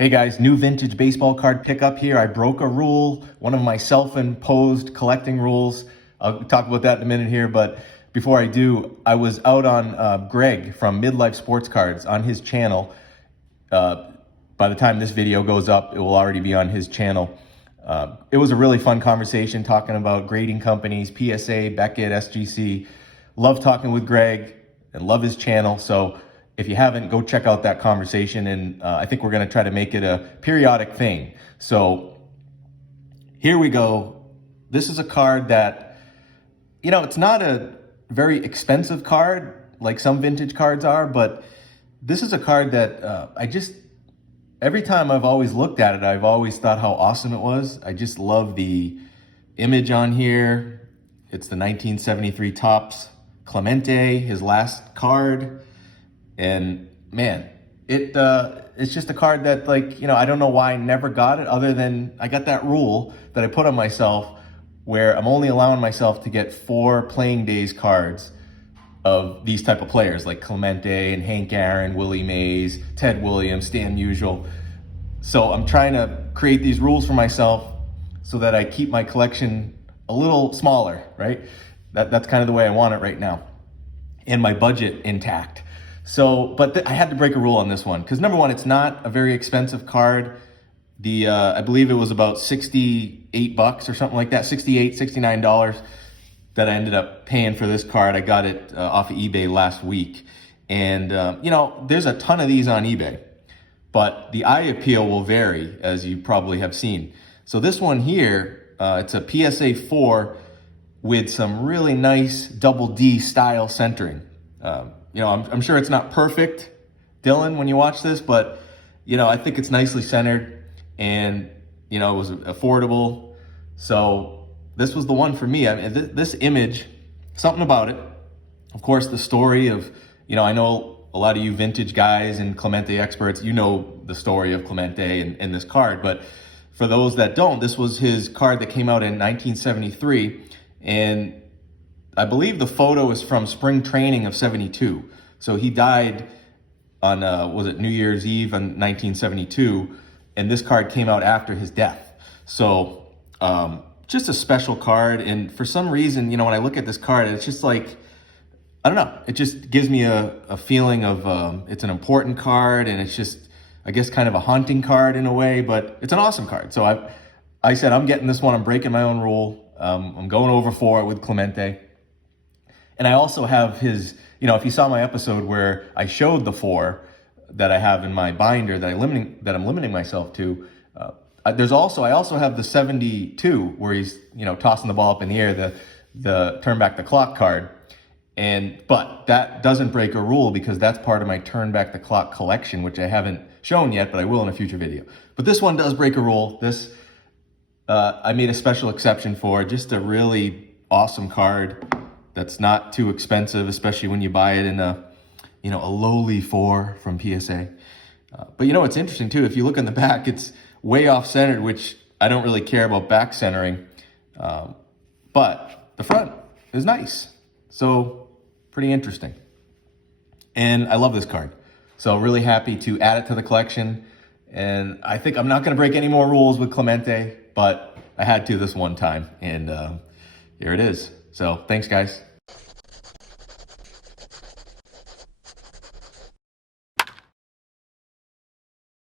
Hey guys, new vintage baseball card pickup here. I broke a rule, one of my self-imposed collecting rules. I'll talk about that in a minute here, but before I do, I was out on Greg from Midlife Sports Cards on his channel. By the time this video goes up, it will already be on his channel. It was a really fun conversation talking about grading companies, PSA, Beckett, SGC. Love talking with Greg and love his channel. So if you haven't, go check out that conversation, and I think we're going to try to make it a periodic thing. So here we go. This is a card that, it's not a very expensive card like some vintage cards are, but this is a card that every time I've always looked at it, I've always thought how awesome it was. I just love the image on here. It's the 1973 Topps Clemente, his last card. And man, it's just a card that, I don't know why I never got it, other than I got that rule that I put on myself where I'm only allowing myself to get 4 playing days cards of these type of players like Clemente and Hank Aaron, Willie Mays, Ted Williams, Stan Musial. So I'm trying to create these rules for myself so that I keep my collection a little smaller, right? That's kind of the way I want it right now, and my budget intact. So, I had to break a rule on this one because, number one, it's not a very expensive card. I believe it was about 68 bucks or something like that, $69 that I ended up paying for this card. I got it off of eBay last week. And, there's a ton of these on eBay, but the eye appeal will vary, as you probably have seen. So this one here, it's a PSA 4 with some really nice double D style centering. I'm sure it's not perfect, Dylan, when you watch this, but, I think it's nicely centered, and, it was affordable. So this was the one for me. I mean, this image, something about it. Of course, the story of, I know a lot of you vintage guys and Clemente experts, the story of Clemente and this card. But for those that don't, this was his card that came out in 1973. And I believe the photo is from spring training of 72. So he died on, New Year's Eve in 1972, and this card came out after his death. So just a special card, and for some reason, when I look at this card, it's just like, I don't know, it just gives me a feeling of it's an important card, and it's just, I guess, kind of a haunting card in a way, but it's an awesome card. So I said, I'm getting this one, I'm breaking my own rule. I'm going over for it with Clemente. And I also have his, if you saw my episode where I showed the 4 that I have in my binder that I'm limiting myself to, I also have the 72 where he's, tossing the ball up in the air, the turn back the clock card. But that doesn't break a rule because that's part of my turn back the clock collection, which I haven't shown yet, but I will in a future video. But this one does break a rule. This, I made a special exception for, just a really awesome card that's not too expensive, especially when you buy it in a lowly 4 from PSA. But it's interesting too, if you look in the back, it's way off centered, which I don't really care about back centering. But the front is nice. So pretty interesting. And I love this card. So really happy to add it to the collection. And I think I'm not going to break any more rules with Clemente, but I had to this one time. And here it is. So thanks, guys.